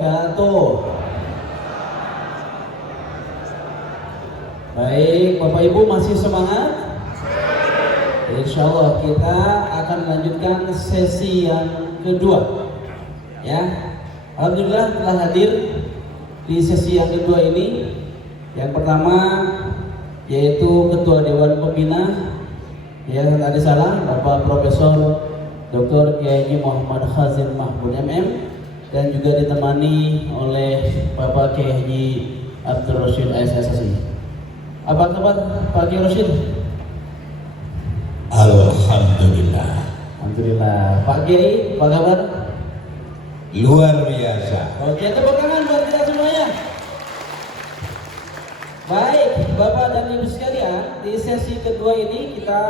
wabarakatuh. Baik, Bapak Ibu masih semangat? Insya Allah kita akan melanjutkan sesi yang kedua. Ya, alhamdulillah telah hadir di sesi yang kedua ini. Yang pertama yaitu Ketua Dewan Pembina, ya tadi salah, Bapak Profesor Dr. Kiai Muhammad Khazin Mahmud MM, dan juga ditemani oleh Bapak Kiai Haji Abdul Rashid SSI. Apa kabar Pak Kiai Rashid? Alhamdulillah. Alhamdulillah. Pak Kiai, apa kabar? Luar biasa. Oke, tepuk tangan buat kita semuanya. Baik, Bapak dan Ibu sekalian, di sesi kedua ini kita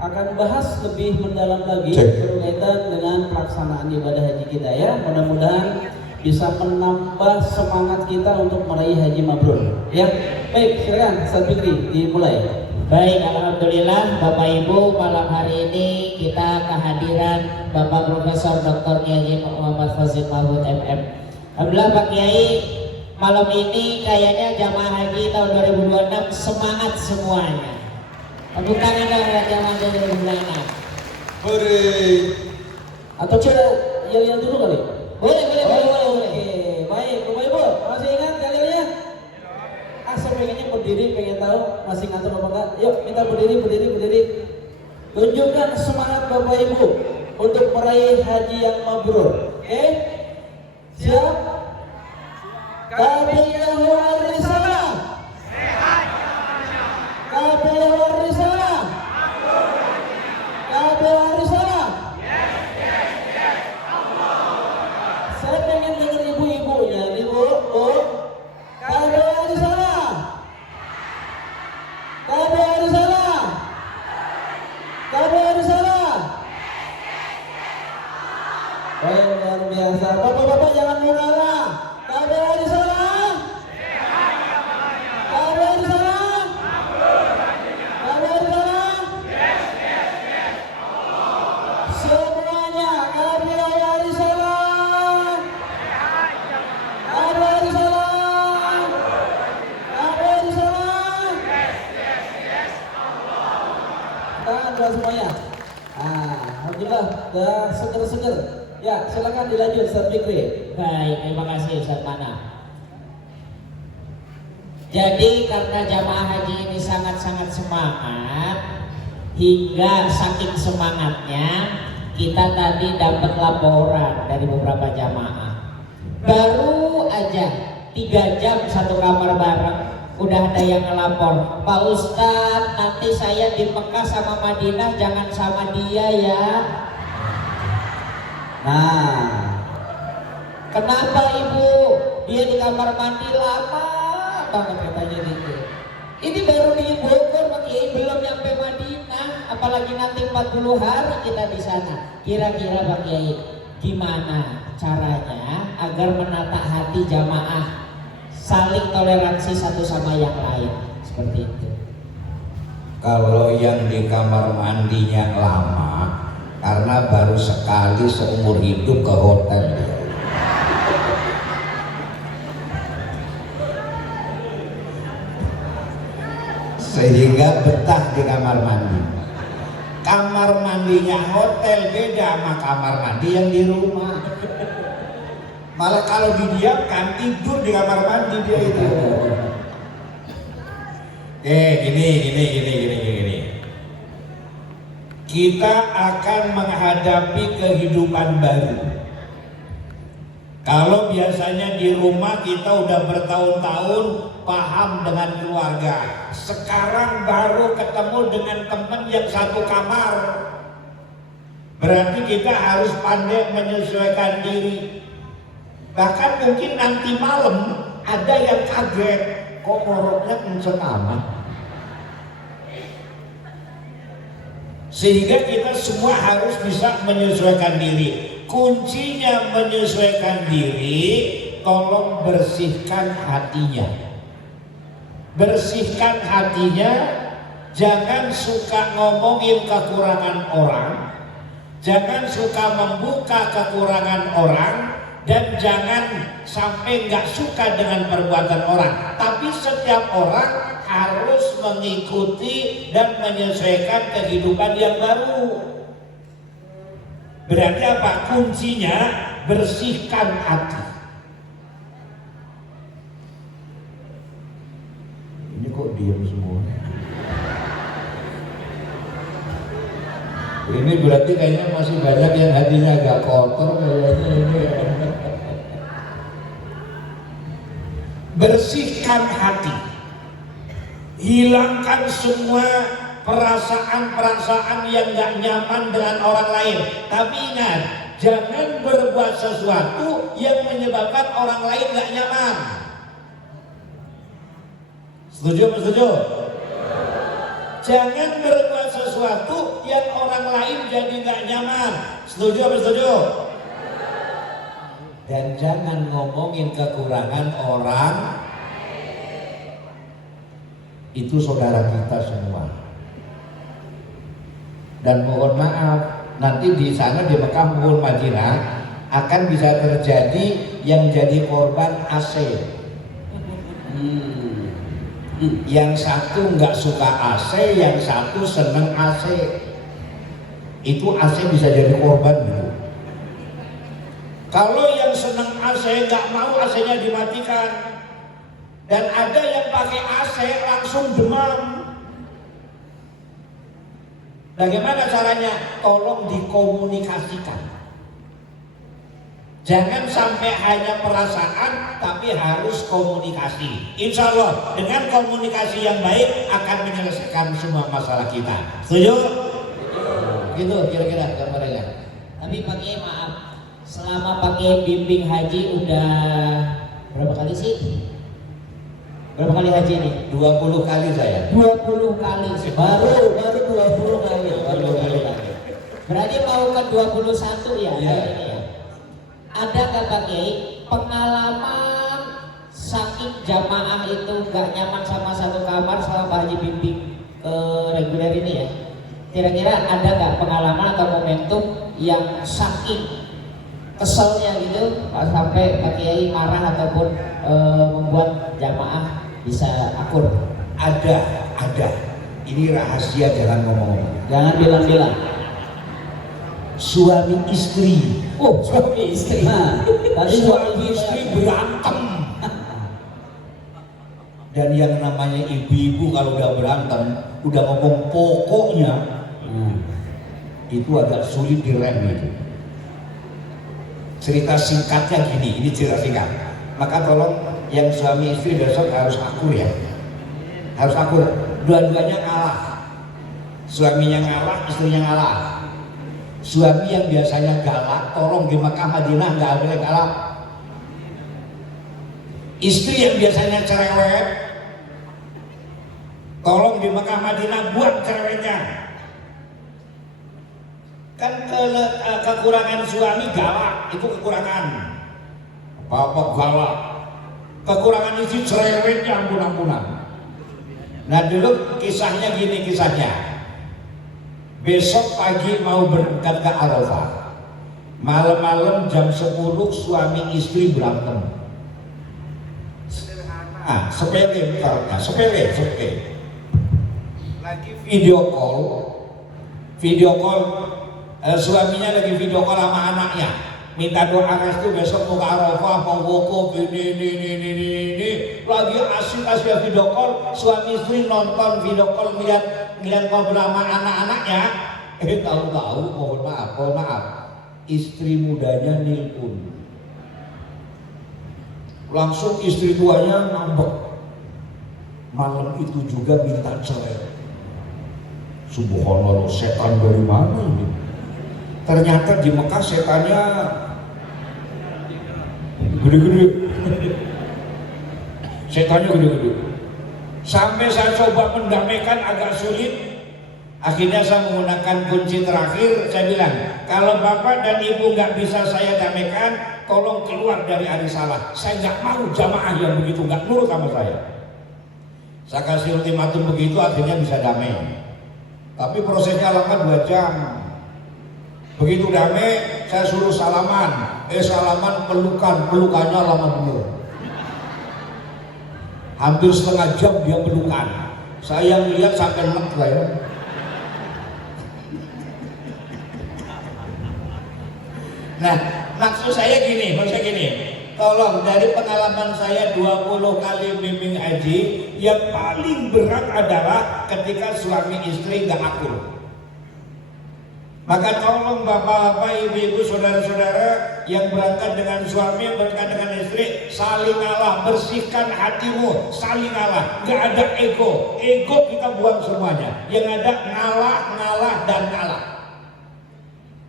akan bahas lebih mendalam lagi berkaitan dengan pelaksanaan ibadah haji kita ya. Mudah-mudahan bisa menambah semangat kita untuk meraih haji mabrur. Ya, baik, silakan Ustaz Fikri dimulai. Baik, alhamdulillah Bapak Ibu, malam hari ini kita kehadiran Bapak Profesor Dr. Kiai Muhammad Khazin Mahmud MM. Alhamdulillah Pak Kiai, malam ini kayaknya jamaah haji tahun 2026 semangat semuanya. Tepuk tangan dong buat jamaah 2026. Hore. Atau coba yel-yel dulu kali? Boleh. Oke, baik, Bapak Ibu, masih ingat yel-yelnya? Saya pengennya berdiri, pengen tahu masih ngantuk apa enggak? Yuk kita berdiri. Tunjukkan semangat Bapak Ibu untuk meraih haji yang mabrur. Oke? Siap? Kabiyahul risalah. Kabiyahul risalah. Kabiyahul risalah. Saya pengen dengar ibu-ibunya, ibu. Kabiyahul risalah. Kabiyahul risalah. Kabiyahul risalah. Luar biasa. Bapak-bapak jangan mengalah. Kabiyahul risalah. Kabiyahul risalah. Kabiyahul risalah. Semuanya kabiyahul risalah. Kabiyahul risalah. Kabiyahul risalah. Tangan buat semuanya. Alhamdulillah, udah seger-seger. Ya, silakan dilanjut Ustaz Fikri. Baik, terima kasih Ustaz Mana. Jadi karena jamaah haji ini sangat-sangat semangat, hingga saking semangatnya kita tadi dapat laporan dari beberapa jamaah. Baru aja 3 jam satu kamar bareng, udah ada yang ngelapor, Pak Ustadz nanti saya di Mekah sama Madinah jangan sama dia ya. Nah, Kenapa ibu? Dia di kamar mandi lama banget katanya gitu. Ini baru di Bogor Pak Kiai, belum nyampe Madinah, apalagi nanti 40 hari kita di sana. Kira-kira Pak Kiai, gimana caranya agar menata hati jamaah saling toleransi satu sama yang lain seperti itu? Kalau yang di kamar mandinya lama, karena baru sekali seumur hidup ke hotel. Sehingga betah di kamar mandi. Kamar mandinya hotel beda sama kamar mandi yang di rumah. Malah kalau didiamkan tidur di kamar mandi dia itu. Gini. Kita akan menghadapi kehidupan baru. Kalau biasanya di rumah kita udah bertahun-tahun paham dengan keluarga, sekarang baru ketemu dengan teman yang satu kamar. Berarti kita harus pandai menyesuaikan diri. Bahkan mungkin nanti malam ada yang kaget, kok ngoroknya kenceng amat. Sehingga kita semua harus bisa menyesuaikan diri. Kuncinya menyesuaikan diri, tolong bersihkan hatinya. Bersihkan hatinya, jangan suka ngomongin kekurangan orang, jangan suka membuka kekurangan orang, dan jangan sampai nggak suka dengan perbuatan orang. Tapi setiap orang harus mengikuti dan menyesuaikan kehidupan yang baru. Berarti apa? Kuncinya bersihkan hati. Ini kok diam semua? Ini berarti kayaknya masih banyak yang hatinya agak kotor kayaknya ini. Bersihkan hati. Hilangkan semua perasaan-perasaan yang gak nyaman dengan orang lain. Tapi ingat, jangan berbuat sesuatu yang menyebabkan orang lain gak nyaman. Setuju? Setuju? Jangan berbuat sesuatu yang orang lain jadi gak nyaman. Setuju? Setuju? Dan jangan ngomongin kekurangan orang. Itu saudara kita semua. Dan mohon maaf, nanti di sana di Mekah maupun Madinah akan bisa terjadi yang jadi korban AC. Yang satu nggak suka AC, yang satu seneng AC. Itu AC bisa jadi korban gitu. Kalau yang seneng AC nggak mau AC-nya dimatikan. Dan ada yang pakai AC langsung demam. Bagaimana caranya? Tolong dikomunikasikan. Jangan sampai hanya perasaan, tapi harus komunikasi. Insya Allah dengan komunikasi yang baik akan menyelesaikan semua masalah kita. Setuju? Gitu kira-kira gambarnya. Tapi Pak Kiai maaf, selama Pak Kiai bimbing haji udah berapa kali sih? Berapa kali haji ini? 20 kali saya. 20 kali sih. Baru 20 kali. Baru 20 kali. Berarti mau ke 21 ya? Iya. Ini ya. Ada nggak Pak Kiai pengalaman saking jamaah itu nggak nyaman sama satu kamar selama Pak Haji bimbing ke reguler ini ya? Kira-kira ada nggak pengalaman atau momentum yang saking keselnya gitu sampai Pak Kiai marah ataupun membuat jamaah bisa akur? Ada. Ini rahasia, jangan ngomong-ngomong. Jangan bilang-bilang. Suami istri. Oh, suami istri. Nah, tadi Suami istri berantem. Dan yang namanya ibu-ibu kalau udah berantem, udah ngomong pokoknya, itu agak sulit direm itu. Cerita singkatnya gini, ini cerita singkat. Maka tolong yang suami istri besok harus akur ya. Harus akur. Dua-duanya ngalah. Suaminya ngalah, istrinya ngalah. Suami yang biasanya galak, tolong di Mekah Madinah nggak boleh galak. Istri yang biasanya cerewet, tolong di Mekah Madinah buat cerewetnya. Kan kekurangan suami galak, itu kekurangan. Apa galak? Kekurangan istri cerewetnya ampun-ampunan. Nah dulu kisahnya gini kisahnya. Besok pagi mau berangkat ke Arafah. Malam-malam jam 10 suami istri berantem. Sepele misalnya, sepele. Lagi video call, suaminya lagi video call sama anaknya. Minta doa restu besok mau ke Arafah, mau wukuf ini. Lagi asik-asik video call, suami istri nonton video call ngeliat ngobrol sama anak-anaknya. Tahu-tahu mohon maaf, istri mudanya nelpon. Langsung istri tuanya ngambek. Malam itu juga minta cerai. Subhanallah, setan dari mana ini? Ternyata di Mekah setannya gede-gede. Setannya gede-gede. Sampai saya coba mendamaikan agak sulit. Akhirnya saya menggunakan kunci terakhir. Saya bilang, kalau bapak dan ibu nggak bisa saya damaikan, tolong keluar dari Arisalah. Saya nggak mau jamaah yang begitu nggak nurut sama saya. Saya kasih ultimatum begitu, akhirnya bisa damai. Tapi prosesnya lama 2 jam. Begitu damai, saya suruh salaman. Salaman pelukannya lama bener. Hampir setengah jam dia pelukan. Saya lihat sampai nek lah ya. Nah, maksud saya gini. Tolong, dari pengalaman saya 20 kali bimbing haji, yang paling berat adalah ketika suami istri gak akur. Maka tolong bapak-bapak, ibu-ibu, saudara-saudara yang berangkat dengan suami, yang berangkat dengan istri, saling ngalah, bersihkan hatimu, saling ngalah. Gak ada ego kita buang semuanya. Yang ada ngalah, dan ngalah.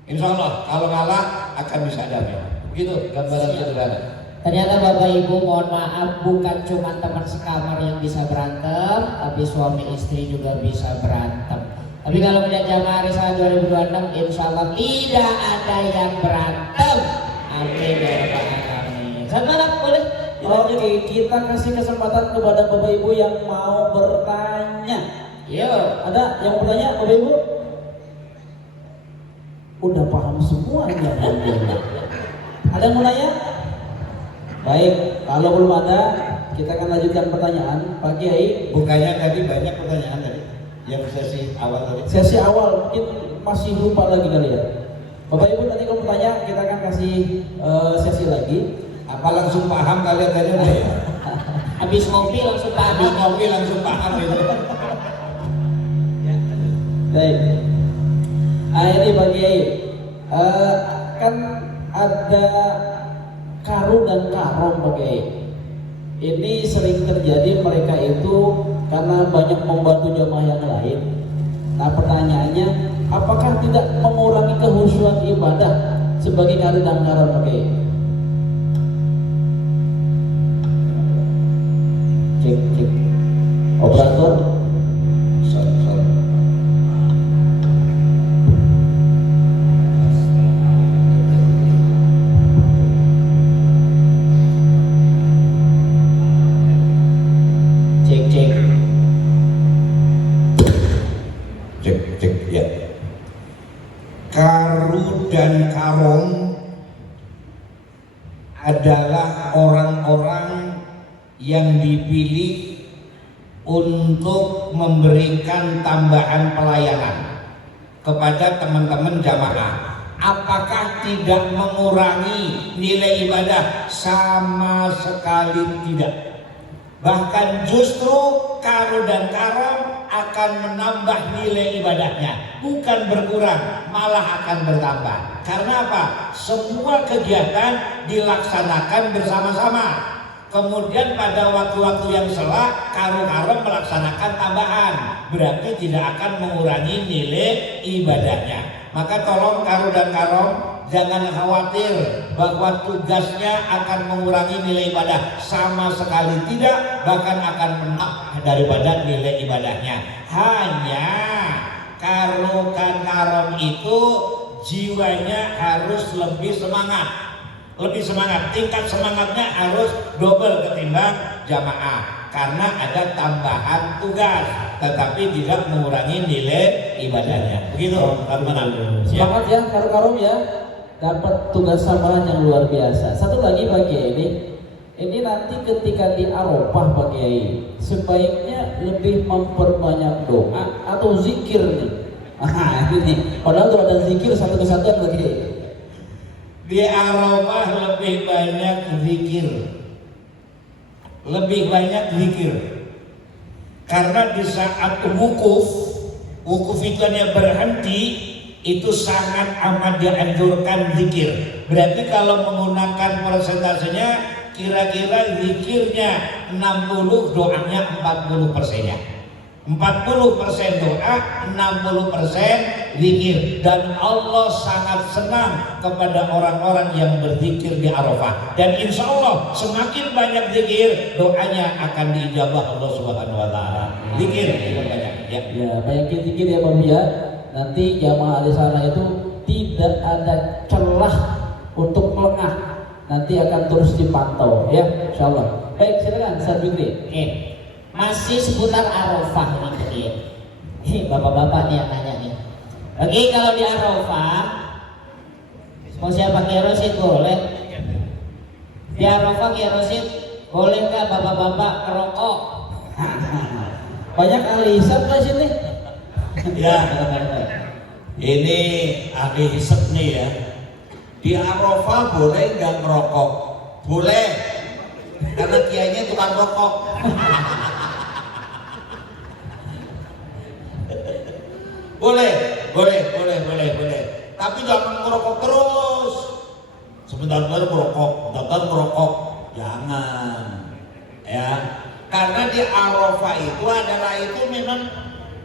Insya Allah kalau ngalah akan bisa damai. Begitu gambaran sederhana. Ternyata Bapak Ibu, mohon maaf, bukan cuma teman sekamar yang bisa berantem, tapi suami istri juga bisa berantem. Tapi kalau melihat jamaah Risala 2026, insya Allah tidak ada yang berantem. Amin ya rabbal alamin. Selamat malam, boleh? Oke, kita kasih kesempatan kepada Bapak Ibu yang mau bertanya. Yo, Ada yang mau bertanya, Bapak Ibu? Udah paham semuanya. Ada yang mau nanya? Baik, kalau belum ada, kita akan lanjutkan pertanyaan. Pak Kiai, Bukannya tadi banyak pertanyaan tadi yang sesi awal tadi. sesi awal mungkin masih lupa lagi kali ya. Bapak Ibu nanti kalau bertanya, kita akan kasih sesi lagi. Apa langsung paham kalian tadi? habis ngopi langsung Habis paham. ngopi langsung paham gitu. Baik. Ini Pak Kiai, kan ada karu dan karom Pak Kiai. Ini sering terjadi mereka itu karena banyak membantu jamaah yang lain. Nah pertanyaannya, apakah tidak mengurangi kehusuan ibadah sebagai karu dan karom Pak Kiai? Cek. Operator. Sorry. Cek ya. Karu dan karom adalah orang-orang yang dipilih untuk memberikan tambahan pelayanan kepada teman-teman jamaah. Apakah tidak mengurangi nilai ibadah? Sama sekali tidak. Bahkan justru karu dan karom akan menambah nilai ibadahnya, bukan berkurang, malah akan bertambah. Karena apa? Semua kegiatan dilaksanakan bersama-sama. Kemudian pada waktu-waktu yang sela, karu-karom melaksanakan tambahan, berarti tidak akan mengurangi nilai ibadahnya. Maka tolong karu dan karom jangan khawatir bahwa tugasnya akan mengurangi nilai ibadah, sama sekali tidak, bahkan akan menambah daripada nilai ibadahnya. Hanya karu dan karom itu jiwanya harus lebih semangat. Tingkat semangatnya harus double ketimbang jamaah karena ada tambahan tugas, tetapi tidak mengurangi nilai ibadahnya. Begitu, teman-teman. Semangat ya, karom ya, dapat tugas tambahan yang luar biasa. Satu lagi Pak Kiai, ini nanti ketika di Arafah Pak Kiai, sebaiknya lebih memperbanyak doa atau zikir nih. Ini padahal tuh ada zikir satu kesatuan Pak Kiai. Di Arafah lebih banyak zikir, karena di saat wukuf itu hanya berhenti, itu sangat amat dianjurkan zikir. Berarti kalau menggunakan persentasenya, kira-kira zikirnya 60, doanya 40%-nya. 40% doa, 60% zikir. Dan Allah sangat senang kepada orang-orang yang berzikir di Arafah. Dan insya Allah semakin banyak zikir, doanya akan diijabah Allah Subhanahu Wa Taala. Zikir banyak. Ya banyakin zikir ya Pak ya. Nanti jamaah di sana itu tidak ada celah untuk lengah. Nanti akan terus dipantau ya, insya Allah. Baik, silakan Ustaz Fikri. Masih seputar Arafah nih, bapak-bapak nih yang nanya nih. Oke, kalau di Arafah Mau siapa Kiai Rosid boleh. Di Arafah Kiai Rosid boleh nggak bapak-bapak ngerokok? Banyak ahli hisab di sini. Ya, ini ahli hisab nih ya. Di Arafah boleh nggak ngerokok? Boleh, karena kiainya tukang rokok. Boleh. Tapi jangan ngerokok terus. Sebentar merokok, jangan. Ya, karena di Arafah itu adalah itu memang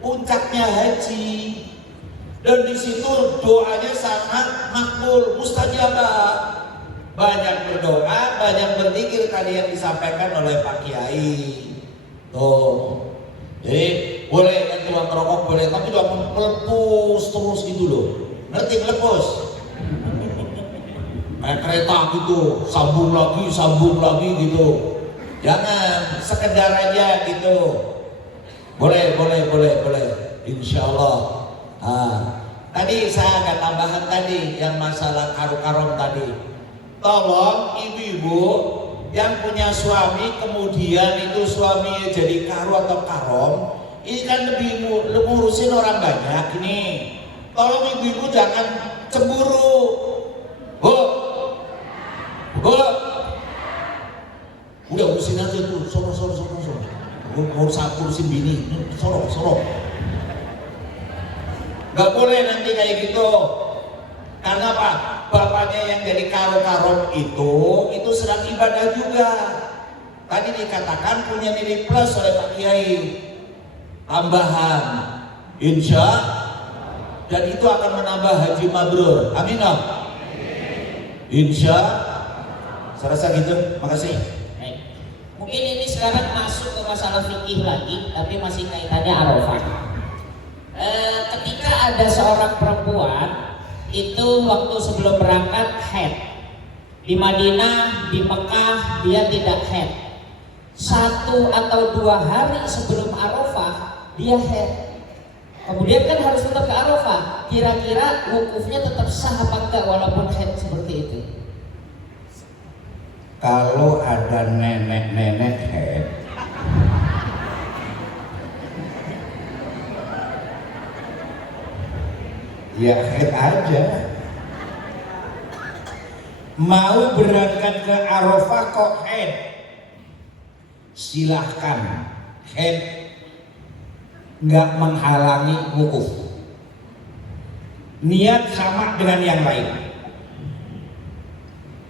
puncaknya haji. Dan di situ doanya sangat makbul, mustajabah. Banyak berdoa, banyak berzikir tadi yang disampaikan oleh Pak Kiai. Tuh. Jadi boleh kan tukang ngerokok boleh, tapi jangan melepus terus gitu loh. Ngerti melepus? Kayak kereta gitu, sambung lagi gitu. Jangan, sekedar aja gitu. Boleh. Insya Allah. Tadi saya agak tambahan tadi yang masalah karom tadi. Tolong ibu-ibu yang punya suami kemudian itu suaminya jadi karo atau karom, ini kan lebih ngurusin orang banyak ini. Tolong ibu-ibu jangan cemburu. Bu, udah urusin aja tuh, soro. Mau urusin bini, soro. Gak boleh nanti kayak gitu. Karena apa? Bapaknya yang jadi karo-karom itu sedang ibadah juga. Tadi dikatakan punya nilai plus oleh Pak Kiai. Tambahan, insya, dan itu akan menambah haji mabrur. Amin. Insya. Saya rasa gitu. Makasih. Mungkin ini sekarang masuk ke masalah fikih lagi, tapi masih kaitannya Arafah. Ketika ada seorang perempuan itu waktu sebelum berangkat haid, di Madinah, di Mekah dia tidak haid. 1 atau 2 hari sebelum Arafah dia haid. Kemudian kan harus tetap ke Arafah. Kira-kira wukufnya tetap sah apa enggak walaupun haid seperti itu? Kalau ada nenek-nenek haid, ya haid aja. Mau berangkat ke Arafah kok haid, silahkan. Haid nggak menghalangi wukuf. Niat sama dengan yang lain.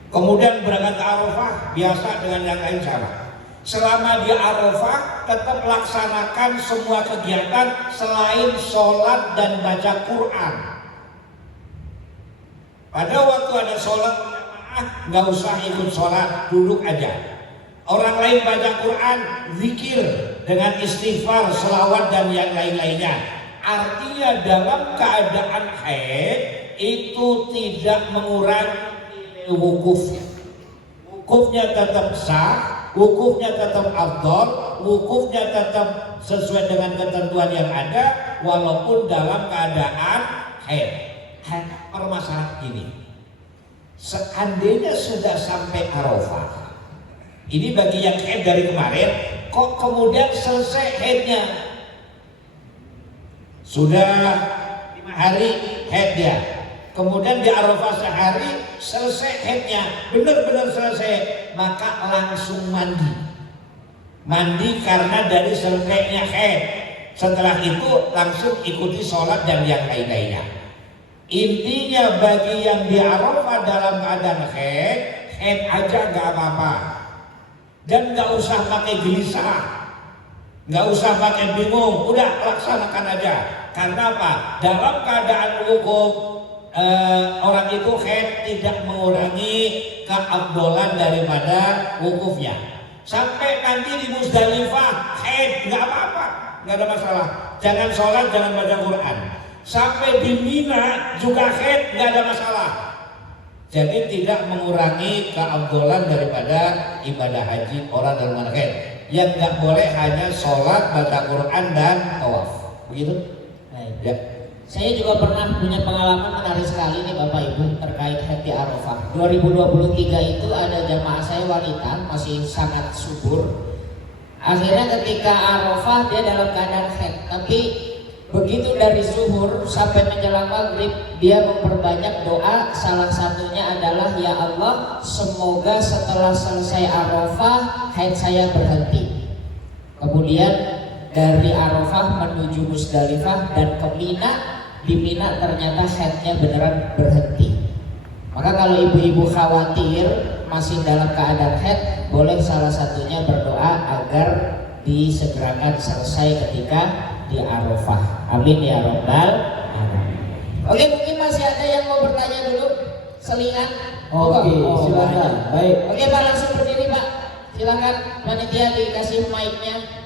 Kemudian berangkat ke Arafah biasa dengan yang lain sama. Selama di Arafah tetap laksanakan semua kegiatan selain sholat dan baca Quran. Pada waktu ada sholat nggak usah ikut sholat, duduk aja. Orang lain baca Quran, zikir dengan istighfar, selawat dan yang lain-lainnya. Artinya dalam keadaan haid itu tidak mengurangi wukufnya tetap sah, wukufnya tetap afdal, wukufnya tetap sesuai dengan ketentuan yang ada walaupun dalam keadaan haid. Permasalahan ini, seandainya sudah sampai Arafah, ini bagi yang haid dari kemarin, kok kemudian selesai haidnya, sudah 5 hari haid dia, kemudian di Arafah sehari selesai haidnya, benar-benar selesai, maka langsung mandi karena dari selesainya haid. Setelah itu langsung ikuti sholat dan yang lain-lainnya. Intinya bagi yang di Arafah dalam keadaan haid aja nggak apa-apa, dan nggak usah pakai gelisah, nggak usah pakai bingung, udah laksanakan aja. Karena apa? Dalam keadaan wukuf orang itu haid tidak mengurangi keafdolan daripada wukufnya. Sampai nanti di Muzdalifah haid nggak apa-apa, nggak ada masalah. Jangan sholat, jangan baca Quran. Sampai di Mina juga haid nggak ada masalah. Jadi tidak mengurangi keafdolan daripada ibadah haji orang dalam haid. Yang nggak boleh hanya sholat, baca Quran dan tawaf. Begitu? Ya. Saya juga pernah punya pengalaman menarik sekali nih Bapak Ibu terkait haid di Arafah. 2023 itu ada jamaah saya wanita masih sangat subur. Akhirnya ketika Arafah dia dalam keadaan haid, tapi begitu dari zuhur sampai menjelang maghrib dia memperbanyak doa. Salah satunya adalah, ya Allah, semoga setelah selesai Arafah haid saya berhenti. Kemudian dari Arafah menuju Musdalifah dan ke Mina. Di Mina ternyata haidnya beneran berhenti. Maka kalau ibu-ibu khawatir masih dalam keadaan haid, boleh salah satunya berdoa agar disegerakan selesai ketika di Arafah. Amin ya Rabbal alamin. Oke, mungkin masih ada yang mau bertanya dulu? Selingan? Oke, silakan. Baik. Oke Pak, langsung berdiri Pak. Silakan panitia dikasih mic-nya.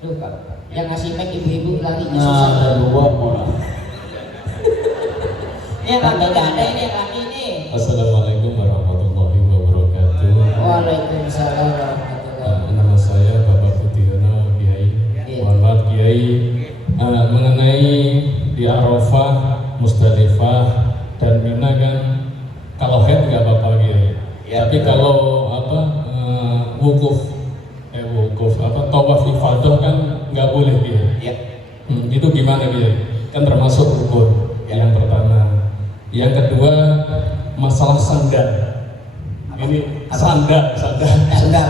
Duh Pak, yang ngasih mic ibu-ibu larinya susah. Nah, ada dua mola. Yang laki nggak ada, ini yang laki ini. Assalamualaikum warahmatullahi wabarakatuh. Waalaikumsalam warahmatullahi. Nama saya Bapak Putiono Kiai. Iya. Mohon maaf Kiai, mengenai di Arafah, Musdalifah dan Mina kan kalau haid nggak apa-apa Kiai. Ya, Tapi kalau wukuf tawaf ifadah kan nggak boleh Kiai. Ya. Itu gimana Kiai? Kan termasuk rukun. Ya. Yang pertama. Yang kedua, masalah sandal. Ini sandal. Sendal.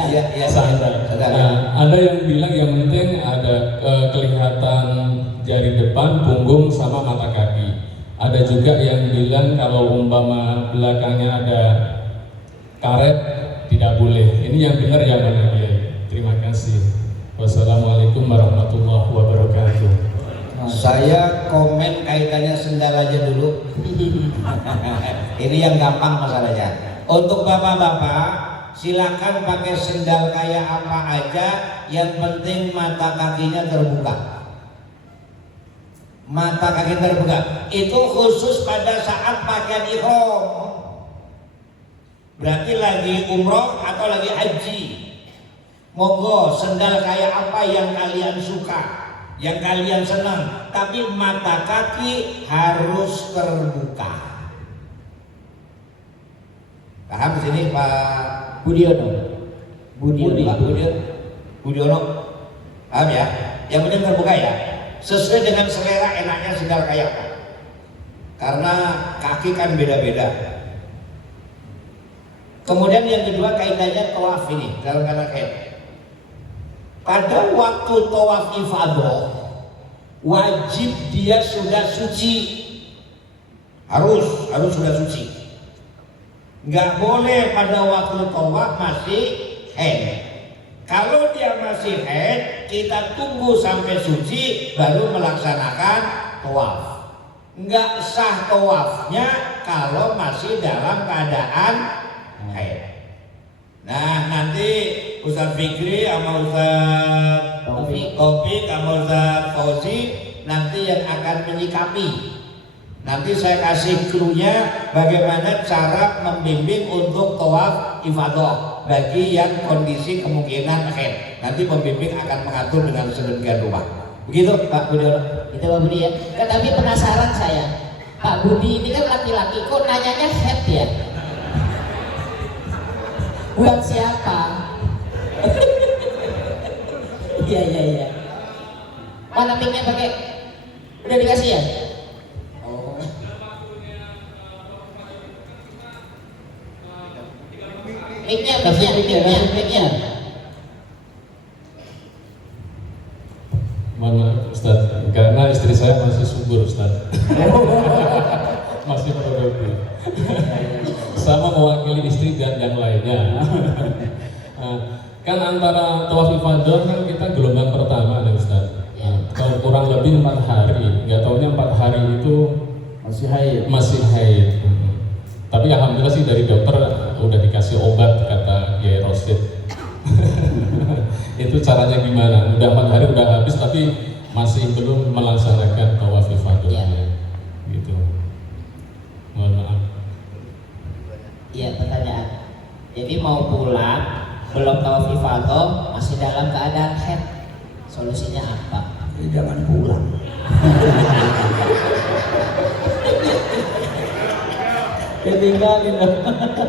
Iya, iya. Sandal. Sendal. Nah, ada yang bilang yang penting ada kelihatan jari depan, punggung sama mata kaki. Ada juga yang bilang kalau umpama belakangnya ada karet tidak boleh. Ini yang benar yang mana Kiai? Terima kasih. Wassalamualaikum warahmatullahi wabarakatuh. Saya komen kaitannya sendal aja dulu. Ini yang gampang masalahnya. Untuk bapak-bapak, silakan pakai sendal kayak apa aja, yang penting mata kakinya terbuka. Mata kaki terbuka. Itu khusus pada saat pakaian ihram. Berarti lagi umroh atau lagi haji. Monggo sendal kayak apa yang kalian suka, yang kalian senang, tapi mata kaki harus terbuka. Paham di sini Pak Budiono. Pak Budiono? Paham ya? Yang penting terbuka ya. Sesuai dengan selera enaknya sendal kayak apa. Karena kaki kan beda-beda. Kemudian yang kedua kaitannya tawaf ini dalam keadaan haid. Pada waktu tawaf ifadah wajib dia sudah suci, harus sudah suci. Nggak boleh pada waktu tawaf masih haid. Kalau dia masih haid, kita tunggu sampai suci baru melaksanakan tawaf. Nggak sah tawafnya kalau masih dalam keadaan haid. Nah, nanti Ustaz Fikri sama Ustaz Taufik sama Ustaz Fauzi nanti yang akan menyikapi. Nanti saya kasih clue-nya bagaimana cara membimbing untuk tawaf ifadah bagi yang kondisi kemungkinan haid. Nanti pembimbing akan mengatur dengan sedemikian rupa. Begitu Pak Budi. Itu Pak Budi ya. Tapi penasaran saya, Pak Budi ini kan laki-laki, kok nanyanya haid ya? Buat siapa? Iya. Mana mic-nya pakai? Udah dikasih ya? Oh. Mic-nya. Mana Ustaz? Karena istri saya masih subur Ustaz. Masih produktif. Sama mewakili istri dan yang lainnya. Kan antara tawaf ifadah kan kita gelombang pertama nih Ustaz. Kalau kurang lebih 4 hari, nggak taunya 4 hari itu masih haid. Tapi alhamdulillah sih dari dokter udah dikasih obat kata Kiai Rosid. Itu caranya gimana? Udah 4 hari udah habis tapi masih belum melaksanakan tawaf ifadahnya. Gitu. Mohon maaf. Iya, pertanyaan. Jadi mau pulang belum tawaf ifadah, masih dalam keadaan haid. Solusinya apa? Ya, jangan pulang. Ketinggalin dong.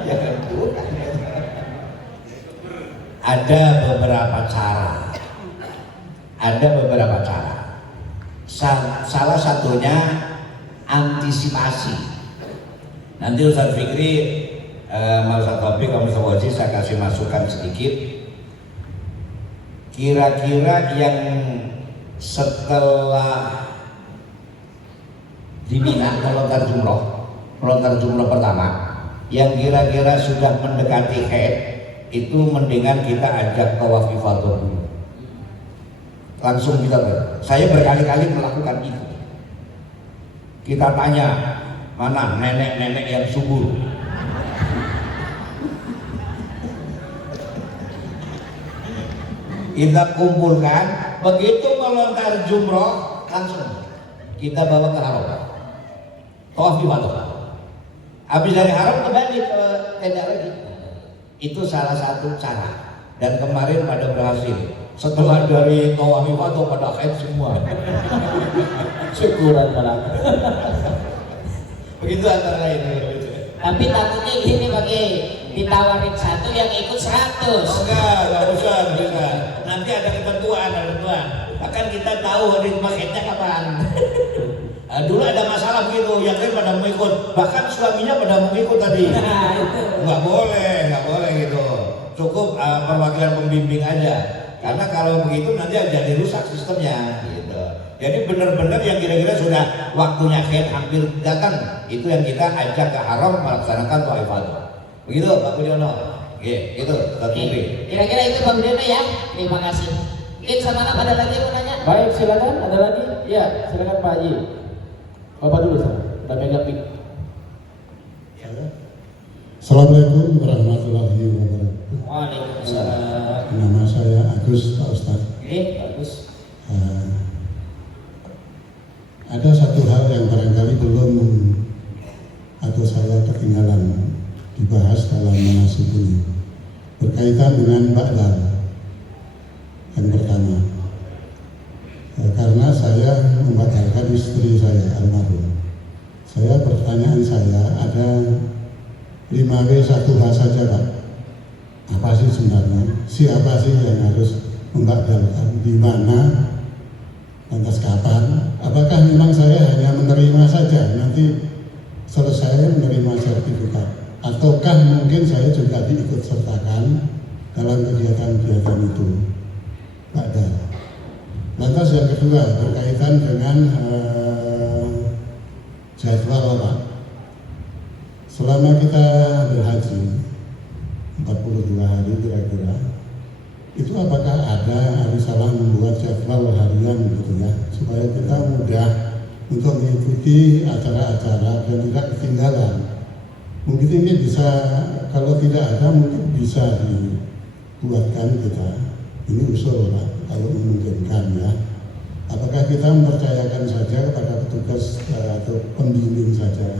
Jangan pulang. Ada beberapa cara. Ada beberapa cara. Salah satunya antisipasi. Nanti Ustaz Fikri, Ustaz Taufik, Ustaz Wajid, saya kasih masukan sedikit. Kira-kira yang setelah di Mina melontar jumroh pertama, yang kira-kira sudah mendekati haid, itu mendingan kita ajak tawaf ifadah dulu. Langsung kita, saya berkali-kali melakukan itu. Kita tanya, mana nenek-nenek yang subur? Kita kumpulkan, begitu melontar jumroh langsung kita bawa ke haram, tawaf ifadah. Habis dari haram kembali ke tenda lagi. Itu salah satu cara. Dan kemarin pada berhasil. Setelah dari tawaf ifadah pada haid semua. Syukuran malah. Begitu antara lain. Tapi takutnya gini pakai ditawarin satu yang ikut 100. Enggak usah, bisa. Nanti ada ketentuan. Bahkan kita tahu hari haidnya kapan. Dulu ada masalah begitu, yang lain pada mau ikut, bahkan suaminya pada mau ikut tadi. Nah, itu. Nggak boleh gitu. Cukup perwakilan pembimbing aja. Karena kalau begitu nanti jadi rusak sistemnya. Gitu. Jadi benar-benar yang kira-kira sudah waktunya haid hampir datang, itu yang kita ajak ke haram melaksanakan tawaf ifadah. Begitu Pak Budiono. Oke, itu Oke. Kira-kira itu Pak Budiono ya. Terima kasih. Mungkin sama ada lagi yang mau nanya? Baik, silakan. Ada lagi? Ya, silakan Pak Haji. Bapak dulu, udah pegang mic. Assalamualaikum warahmatullahi wabarakatuh. Waalaikumsalam. Nama saya Agus, Pak Ustaz. Bagus. Ada satu hal yang barangkali belum atau saya ketinggalan dibahas dalam manasik ini, berkaitan dengan ba'dal. Yang pertama, karena saya membatalkan istri saya almarhum. Pertanyaan saya ada 5W 1H saja Pak. Apa sih sebenarnya? Siapa sih yang harus membatalkan? Di mana? Lantas kapan? Apakah memang saya hanya menerima saja? Nanti selesai menerima sertifikat? Ataukah mungkin saya juga diikut sertakan dalam kegiatan-kegiatan itu? Badal. Lantas yang kedua berkaitan dengan jadwal Pak. Selama kita berhaji 42 hari kira-kira, itu apakah ada Ari Salah membuat jadwal harian gitu ya, supaya kita mudah untuk mengikuti acara-acara dan tidak ketinggalan. Mungkin ini bisa, kalau tidak ada mungkin bisa dibuatkan kita. Ini usul Pak, kalau memungkinkan ya. Apakah kita mempercayakan saja kepada petugas atau pembimbing saja?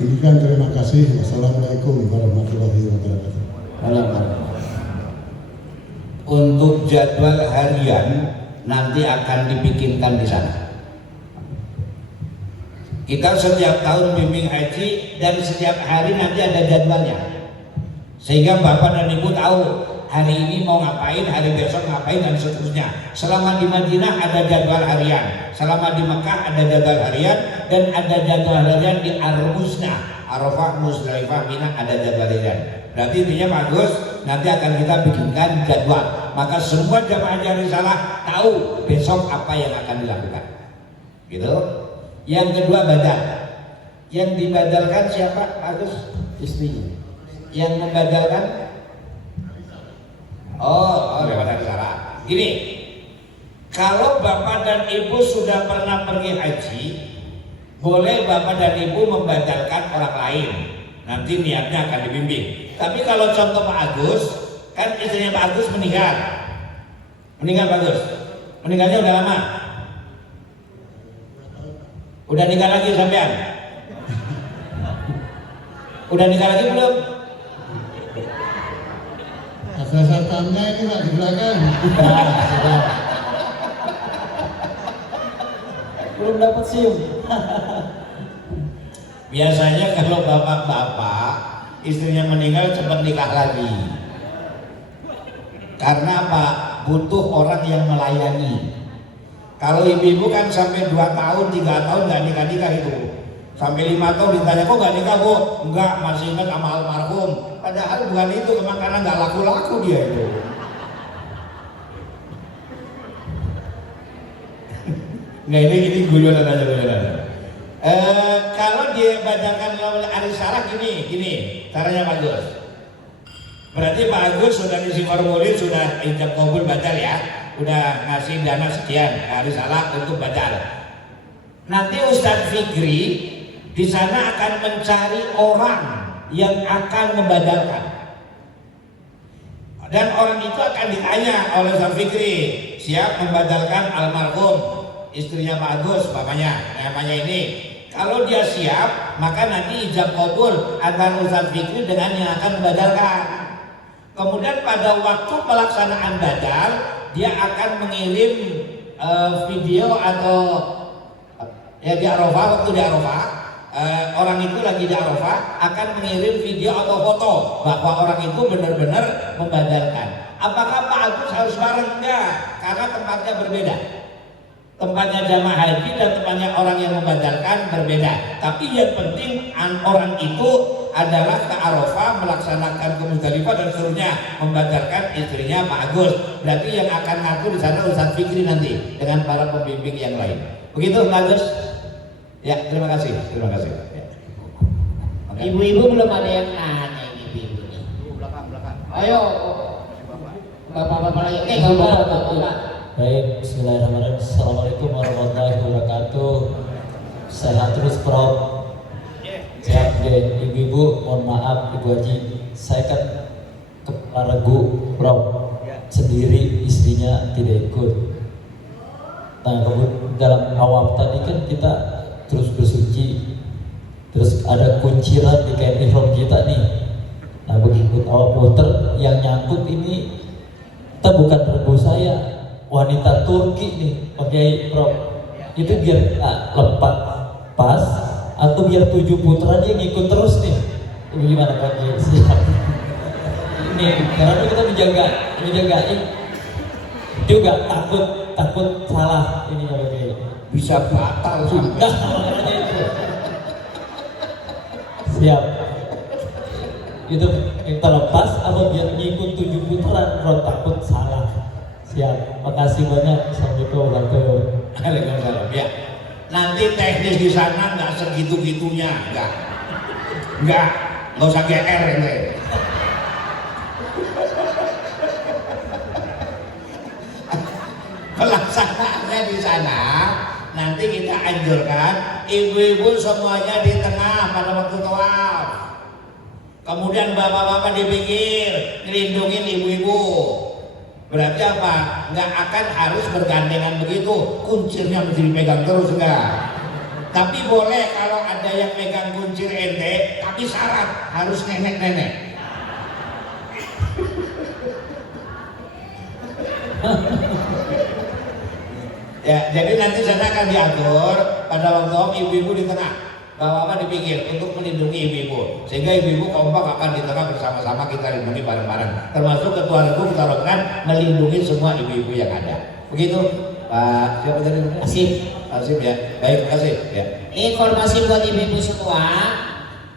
Demikian, terima kasih. Wassalamualaikum warahmatullahi wabarakatuh. Untuk jadwal harian nanti akan dibikinkan di sana. Kita setiap tahun bimbing haji dan setiap hari nanti ada jadwalnya, sehingga Bapak dan Ibu tahu hari ini mau ngapain, hari besok ngapain, dan seterusnya. Selama di Madinah ada jadwal harian, selama di Mekah ada jadwal harian, dan ada jadwal harian di Ar-Musna, Arafah, Musdalifah, Mina ada jadwal harian. Berarti intinya bagus, nanti akan kita bikinkan jadwal. Maka semua jamaah Haji Risalah tahu besok apa yang akan dilakukan. Gitu. Yang kedua badal. Yang dibadalkan siapa? Agus? Istrinya. Yang membadalkan? Oh, lewat Haji Salah. Gini, kalau Bapak dan Ibu sudah pernah pergi haji, boleh Bapak dan Ibu membadalkan orang lain. Nanti niatnya akan dibimbing. Tapi kalau contoh Pak Agus, kan istrinya Pak Agus meninggal. Meninggal Pak Agus. Meninggalnya udah lama. Udah nikah lagi sampean? Udah nikah lagi belum? Ada satpamnya ini Pak di belakang. belum dapat SIM. Biasanya kalau bapak-bapak istrinya meninggal cepat nikah lagi. Karena apa? Butuh orang yang melayani. Kalau ibu-ibu kan sampai 2 tahun, 3 tahun nggak nikah-nikah itu. Sampai 5 tahun ditanya, kok nggak nikah bu? Enggak, masih ingat sama almarhum. Padahal bukan itu, memang karena nggak laku-laku dia itu. Nah ini guyonan aja guyonan. Kalau dia bacakan Arisarah gini, caranya bagus. Berarti Pak Agus sudah ngisi formulir, sudah ijab kabul bacal ya, udah ngasih dana sekian Arisarah untuk bacal. Nanti Ustadz Fikri di sana akan mencari orang yang akan membadalkan. Dan orang itu akan ditanya oleh Ustadz Fikri, siap membadalkan almarhum istrinya Pak Agus, bapaknya, namanya ini. Kalau dia siap, maka nanti ijab kabul antara Ustadz Fikri dengan yang akan membadalkan. Kemudian pada waktu pelaksanaan badal, dia akan mengirim video atau ya di Arafah, waktu di Arafah, orang itu lagi di Arafah akan mengirim video atau foto bahwa orang itu benar-benar membadalkan. Apakah Pak Agus harus bareng? Enggak, karena tempatnya berbeda. Tempatnya jamaah haji dan tempatnya orang yang membadalkan berbeda. Tapi yang penting orang itu adalah ke Arafah, melaksanakan ke Muzdalifah dan seluruhnya membadalkan istrinya Pak Agus. Berarti yang akan ngaku di sana Ustadz Fikri nanti dengan para pembimbing yang lain. Begitu Pak Agus? Ya, terima kasih. Ya. Okay. Ibu-ibu belum ada yang nanya ibu-ibu nih. Belakang. Ayo, bapak-bapak lagi. Oke, bapak-bapak. Baik, bismillahirrahmanirrahim. Assalamualaikum warahmatullahi wabarakatuh. Sehat terus Prof. Sehat deh, ibu-ibu, mohon maaf Ibu Haji, saya kan kepala regu Prof. Sendiri, istrinya tidak ikut. Nah, kemudian dalam awal tadi kan kita terus bersuci, terus ada kunciran di kain ihram kita nih. Nah, begitu awal puter yang nyangkut ini, kita bukan regu saya, wanita Turki nih, pakai Prof. Itu biar lepas pas atau biar 7 putra dia ngikut terus nih. Gimana Pak Kiai? Siap. Ini karena kita menjagain juga takut salah ini Pak Kiai. Bisa batal sampai. Siap. Itu kita lepas atau biar ngikut 7 putra, kalau takut salah. Siap. Makasih banyak. Assalamualaikum warahmatullahi wabarakatuh. Waalaikumsalam. Ya. Nanti teknis di sana nggak segitu-gitunya, nggak usah GR ini. Pelaksanaannya di sana nanti kita anjurkan ibu-ibu semuanya di tengah pada waktu tawaf. Kemudian bapak-bapak di pinggir ngelindungin ibu-ibu. Berarti apa? Nggak akan harus bergandengan begitu, kuncirnya mesti dipegang terus enggak. Tapi boleh kalau ada yang pegang kuncir ente, tapi syarat harus nenek-nenek. Ya, jadi nanti sana akan diatur pada waktu ibu-ibu di tengah, bapak-bapak di pinggir untuk melindungi ibu-ibu, sehingga ibu-ibu kompak akan di tengah bersama-sama kita lindungi bareng-bareng. Termasuk ketua regu kita lakukan melindungi semua ibu-ibu yang ada. Begitu, Pak. Siapa tadi? Asif ya. Baik, terima kasih. Ya. Informasi buat ibu-ibu semua,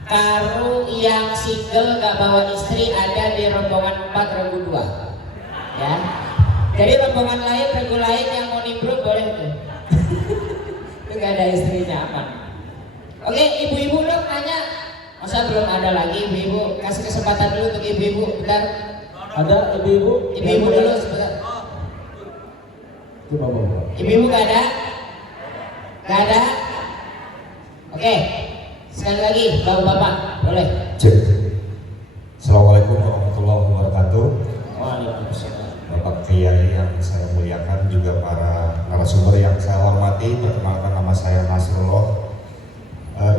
Karu yang single gak bawa istri ada di rombongan 4 regu 2. Ya. Jadi rombongan lain, regu lain yang mau nimbrung boleh tuh. Itu gak ada istrinya, aman. Oke, ibu-ibu dong nanya. Masa belum ada lagi ibu-ibu? Kasih kesempatan dulu untuk ibu-ibu, bentar. Ada ibu-ibu? Ibu-ibu dulu sebentar. Coba bawa. Ibu-ibu gak ada? Gak ada? Oke, sekali lagi bapak-bapak, boleh. Cek. Assalamualaikum warahmatullahi wabarakatuh. Waalaikumsalam. Bapak Kiai yang saya muliakan, juga para narasumber yang saya hormati. Perkenalkan, nama saya Nasrullah.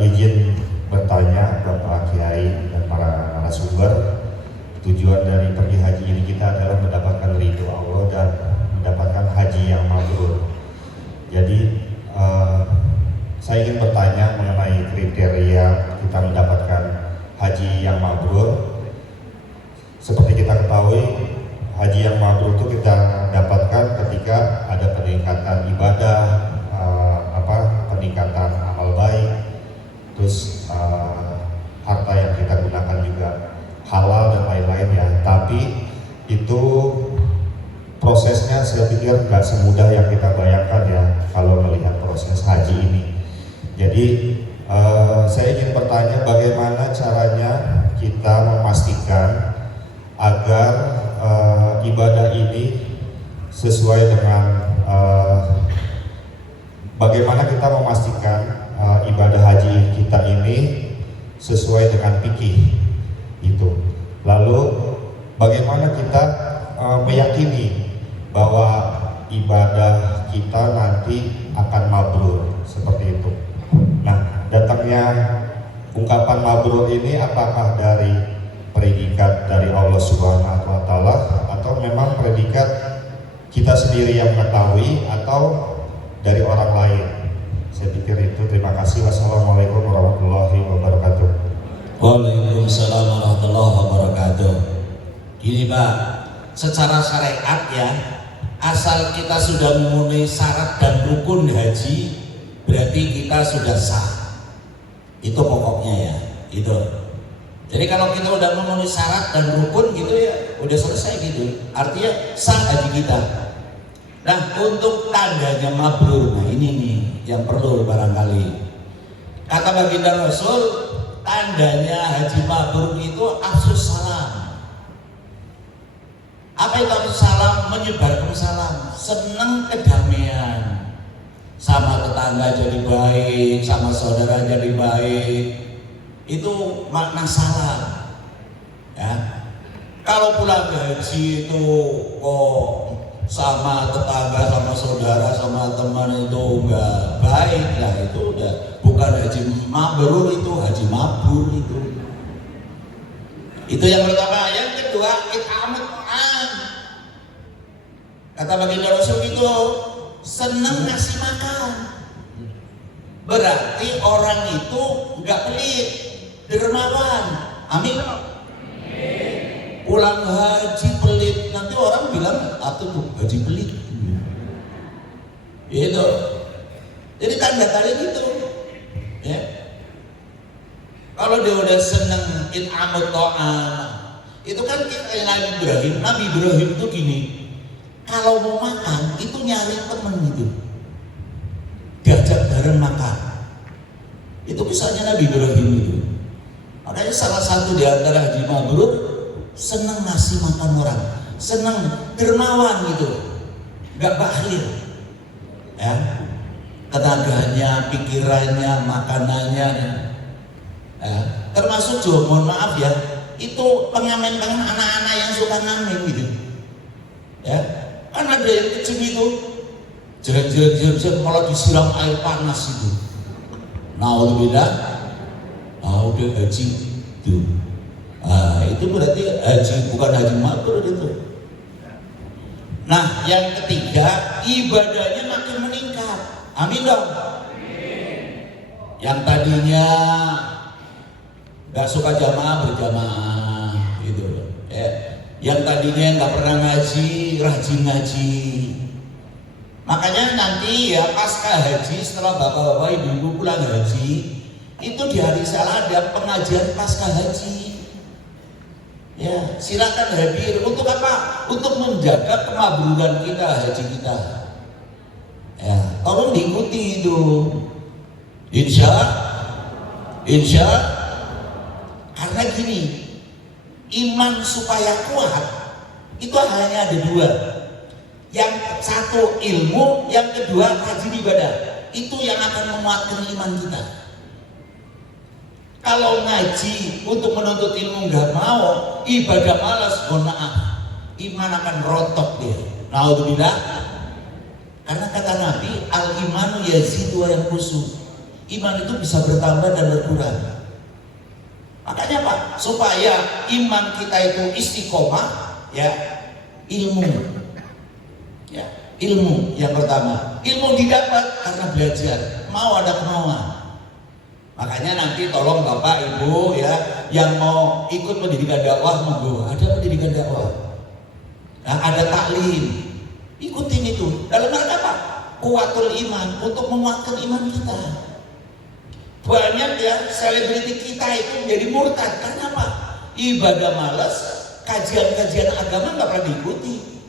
Izin bertanya Bapak Kiai dan para narasumber, tujuan dari pergi haji ini kita adalah mendapatkan ridho Allah dan mendapatkan haji yang mabrur. Jadi saya ingin bertanya mengenai kriteria kita mendapatkan haji yang mabrur. Seperti kita ketahui, haji yang mabrur itu kita dapatkan ketika ada peningkatan ibadah, peningkatan amal baik, terus harta yang kita gunakan juga halal dan lain-lain ya. Tapi itu prosesnya saya pikir nggak semudah yang kita bayangkan ya kalau melihat proses haji ini. Jadi saya ingin bertanya bagaimana caranya kita memastikan agar ibadah ini sesuai dengan bagaimana kita memastikan ibadah haji kita ini sesuai dengan fikih itu. Lalu bagaimana kita meyakini bahwa ibadah kita nanti akan mabrur seperti itu. Nah, datangnya ungkapan mabrur ini apakah dari predikat dari Allah Subhanahu wa taala atau memang predikat kita sendiri yang mengetahui atau dari orang lain? Saya pikir itu. Terima kasih. Wassalamualaikum warahmatullahi wabarakatuh. Waalaikumsalam warahmatullahi wabarakatuh. Gini Pak, secara syariat ya, asal kita sudah memenuhi syarat dan rukun haji, berarti kita sudah sah. Itu pokoknya ya, itu. Jadi kalau kita udah memenuhi syarat dan rukun gitu ya, udah selesai gitu. Artinya sah haji kita. Nah, untuk tandanya mabrur, nah ini nih yang perlu barangkali. Kata baginda Rasul, tandanya haji mabrur itu afsus salam. Apa itu afsus salam? Menyebarkan salam, senang kedamaian, sama tetangga jadi baik, sama saudara jadi baik. Itu makna salam. Ya. Kalau pulang haji itu kok sama tetangga, sama saudara, sama teman itu enggak baik, lah itu udah bukan haji mabrur, itu haji mabur itu. Itu yang pertama. Yang kedua, it'amut ta'am. Kata baginda Rasul itu senang ngasih makan. Berarti orang itu enggak pelit, dermawan. Amin. Pulang haji pelit, nanti orang bilang tuh haji pelit. Itu. Jadi tanda-tanda gitu. Ya. Kalau dia udah seneng it'amut ta'am, itu kan kayak Nabi Ibrahim itu gini. Kalau mau makan itu nyari temen gitu, diajak bareng makan. Itu misalnya Nabi Ibrahim itu. Makanya salah satu di antara haji mabrur senang ngasih makan orang, senang dermawan gitu, nggak bakhil, ya, tenaganya, pikirannya, makanannya, ya. Termasuk juga mohon maaf ya, itu pengamen anak-anak yang suka ngamen gitu, ya, kan ada yang kecil itu, jelek malah disiram air panas itu, naudzubillah, udah haji tuh. Itu berarti haji, bukan haji mabrur itu. Nah, yang ketiga, ibadahnya makin meningkat. Amin dong. Yang tadinya gak suka jamaah, berjamaah gitu ya. Yang tadinya nggak pernah ngaji, rajin ngaji. Makanya nanti ya pasca haji, setelah bapak-bapak ibu-ibu pulang haji, itu di hari salah ada pengajian pasca haji. Ya, silakan hadir. Untuk apa? Untuk menjaga kemabruran kita, haji kita. Ya, tolong diikuti itu. Insya karena gini, iman supaya kuat itu hanya ada dua. Yang satu ilmu, yang kedua rajin ibadah. Itu yang akan menguatkan iman kita. Kalau ngaji untuk menuntut ilmu nggak mau, ibadah malas, mohon maaf, iman akan rontok dia. Naudzubillah. Karena kata Nabi, al-imanu yazidu wa yanqusu. Iman itu bisa bertambah dan berkurang. Makanya Pak, supaya iman kita itu istiqomah, ya, ilmu. Ya, ilmu yang pertama. Ilmu didapat karena belajar. mau ada kemauan. Makanya nanti tolong Bapak Ibu ya yang mau ikut pendidikan dakwah, monggo, ada pendidikan dakwah. Nah, ada taklim. Ikutin itu. Dalam rangka apa? Kuatul iman, untuk menguatkan iman kita. Banyak ya selebriti kita itu menjadi murtad. Karena apa? Ibadah malas, kajian-kajian agama nggak pernah diikuti.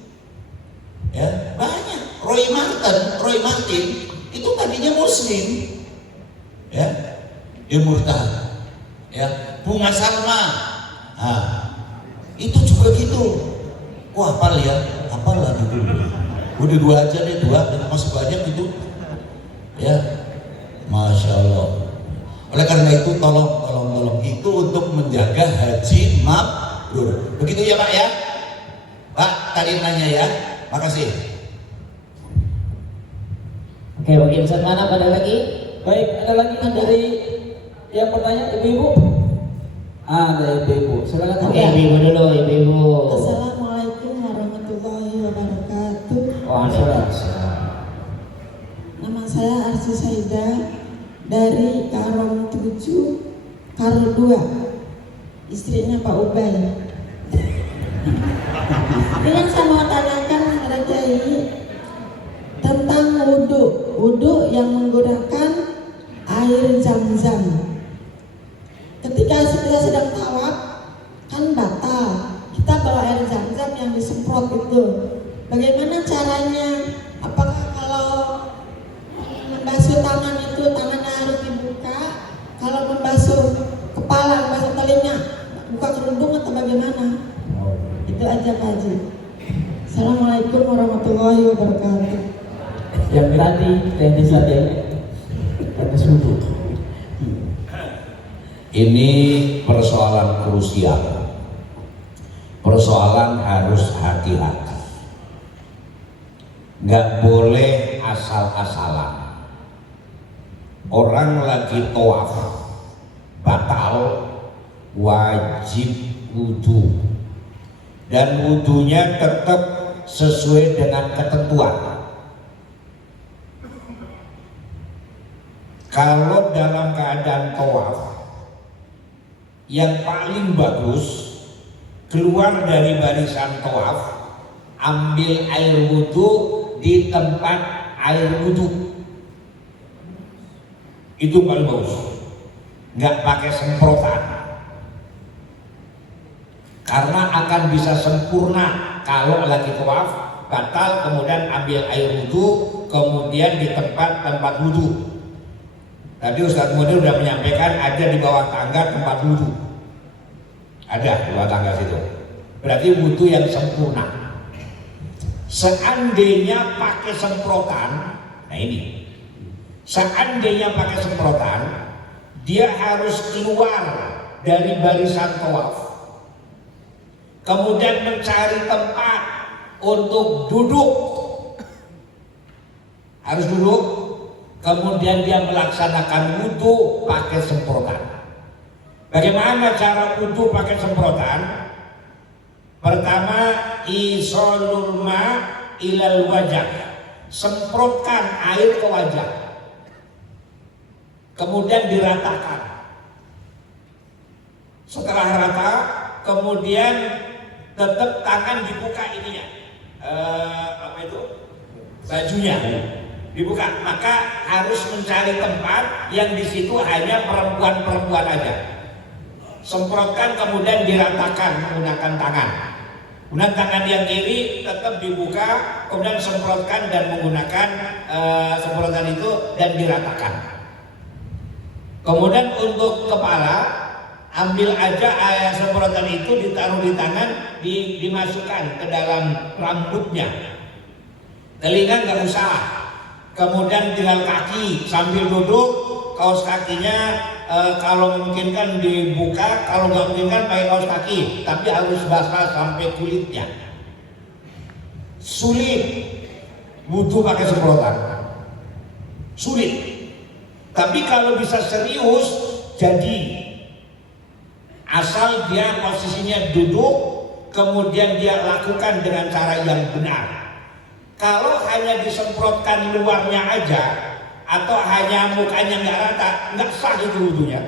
Ya, banyak. Roy Martin itu tadinya muslim. Ya. Dia murtad. Ya, Bunga Salma. Nah, itu juga gitu. Wah, hafal ya, hafal lah dulu. Udah 2 aja deh, 2 masih banyak itu. Ya, Masya Allah. Oleh karena itu tolong itu untuk menjaga haji mabrur. Begitu ya Pak ya. Pak tadi nanya ya. Makasih. Oke, bagi Ustaz mana pada lagi? Baik, ada lagi kan dari yang bertanya, ibu-ibu? Ada ibu-ibu. Silakan. Oke, ibu dulu, ibu. Assalamualaikum warahmatullahi wabarakatuh. Waalaikumsalam. Nama saya Arsi Saida dari Karong 7, Karol 2, istrinya Pak Ubay. Ini yang saya mau tanyakan kepada Kiai tentang wudhu yang menggunakan air zam-zam. Ketika kita sedang tawaf kan batal, kita bawa air zam-zam yang disemprot itu. Bagaimana caranya? Apakah kalau membasuh tangan itu tangannya harus dibuka? Kalau membasuh kepala, membasuh telinga, buka kerudung atau bagaimana? Itu aja Pak Haji. Assalamualaikum warahmatullahi wabarakatuh. Yang tadi teknis saja. Teknis wudhu. Ini persoalan krusial. Persoalan harus hati-hati. Nggak boleh asal-asalan. Orang lagi tawaf batal, wajib wudhu. Dan wudhunya tetap sesuai dengan ketentuan. Kalau dalam keadaan tawaf, yang paling bagus keluar dari barisan tawaf, ambil air wudhu di tempat air wudhu. Itu paling bagus. Nggak pakai semprotan. Karena akan bisa sempurna kalau lagi tawaf batal, kemudian ambil air wudhu, kemudian di tempat wudhu. Tadi Ustadz Mudir sudah menyampaikan ada di bawah tangga tempat wudhu. Ada di bawah tangga situ. Berarti wudhu yang sempurna. Seandainya pakai semprotan, nah ini. Seandainya pakai semprotan, dia harus keluar dari barisan tawaf. Kemudian mencari tempat untuk duduk. Harus duduk. Kemudian dia melaksanakan wudhu pakai semprotan. Bagaimana cara wudhu pakai semprotan? Pertama, isolul ma ilal wajah. Semprotkan air ke wajah. Kemudian diratakan. Setelah rata, kemudian tetap tangan dibuka ininya. Bajunya dibuka, maka harus mencari tempat yang di situ hanya perempuan-perempuan aja. Semprotkan kemudian diratakan menggunakan tangan. Kemudian tangan yang kiri tetap dibuka, kemudian semprotkan dan menggunakan semprotan itu dan diratakan. Kemudian untuk kepala, ambil aja air semprotan itu ditaruh di tangan, dimasukkan ke dalam rambutnya. Telinga nggak usah. Kemudian tinggal kaki sambil duduk, kaos kakinya kalau memungkinkan dibuka, kalau nggak memungkinkan pakai kaos kaki, tapi harus basah sampai kulitnya. Sulit wudhu pakai semprotan, sulit. Tapi kalau bisa serius, jadi asal dia posisinya duduk, kemudian dia lakukan dengan cara yang benar. Kalau hanya disemprotkan luarnya aja, atau hanya mukanya nggak rata, nggak sah itu wudunya.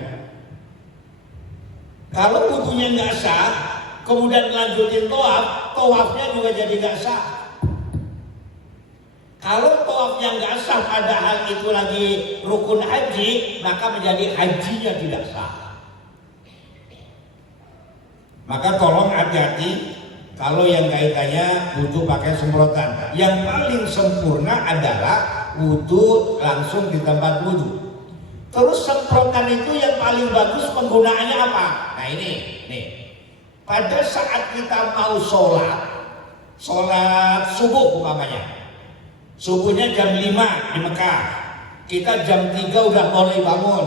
Kalau wudunya nggak sah, kemudian lanjutin tawaf, tawafnya juga jadi nggak sah. Kalau tawafnya nggak sah padahal itu lagi rukun haji, maka menjadi hajinya tidak sah. Maka tolong hati-hati kalau yang kaitannya wudu pakai semprotan. Yang paling sempurna adalah wudu langsung di tempat wudu. Terus semprotan itu yang paling bagus penggunaannya apa? Nah ini, nih. Pada saat kita mau sholat subuh umpamanya. Subuhnya jam 5 di Mekah. Kita jam 3 udah mulai bangun.